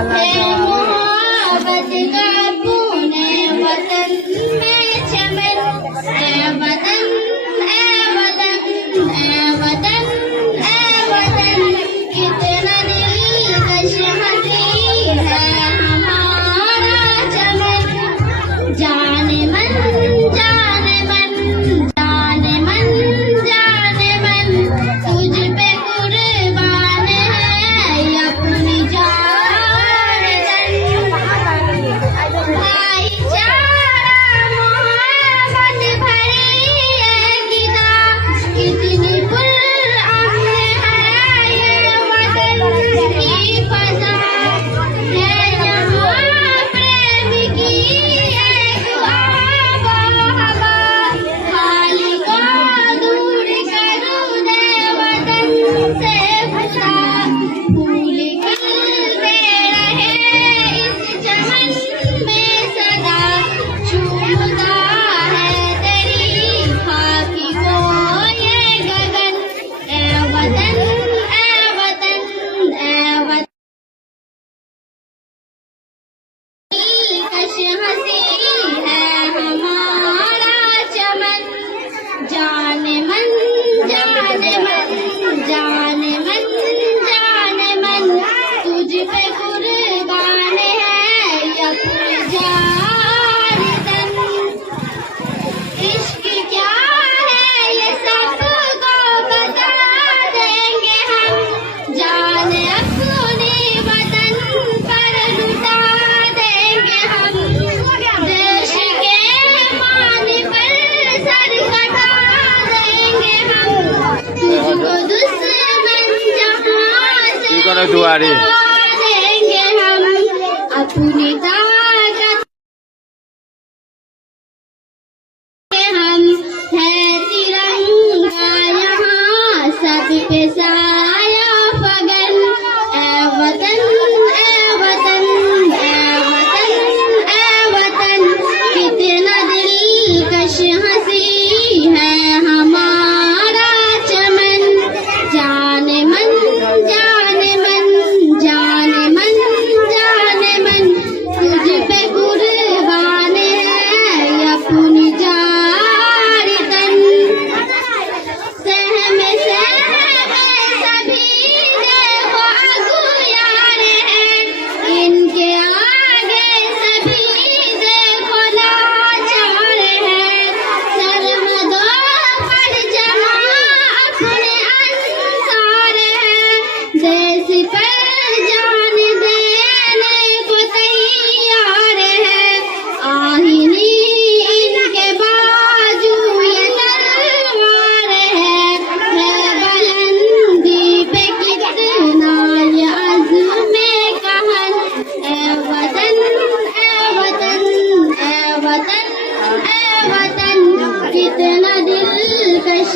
मोहब्बत का पुणे वतन में चमन, ए वतन ए वतन ए वतन ए वतन, कितना दिलकश हंसी है हमारा चमन। जाने मन जाने मन जाने मन जाने मन, तुझ पे कुर्बान है अपनी जान तन। भाईचारा मोहब्बत भरी है किदा, कितनी पुरअमन है ये वतन की फजा है। यहाँ प्रेम की एक आब हवा, खालिका दूर करूँ दे वतन से खुदा। फूल खिलते रहे इस चमन में सदा, चूमता है तेरी खाकी को ये गगन। ए वतन ए वतन ए वतन, कश हंसी है हमारा चमन। जाने मन जाने मन जाने मन जाने मन, तुझ पे कुर्बान है अपनी जान तन। इश्क क्या है ये सबको बता देंगे हम, जाने अपने वतन पर लुटा देंगे हम। देश के मान पर सर कटा देंगे हम, तुझको दुश्मन जहाँ से मिटा देंगे हम। अपनी ताकत हम है तिरंगा यहाँ सब पे साया फगन। ए वतन ए वतन ए वतन ए वतन, कितना दिलकश हंसी है हमारा चमन। जाने मन जाने मन जाने मन जाने मन, तुझ पे कुर्बान है अपनी जान तन। सहमे सभी देखो अगुयार है, इनके आगे सभी देखो लाचार है। सरहदों पर जमा अपने अंसार है, देश पर जान देने को तैयार है। आहिनी इनके बाजू ये तलवार है बुलंदी पे कितना ये अज़्म कहन। ए वतन ए वतन ए वतन ए वतन, कितना दिलकश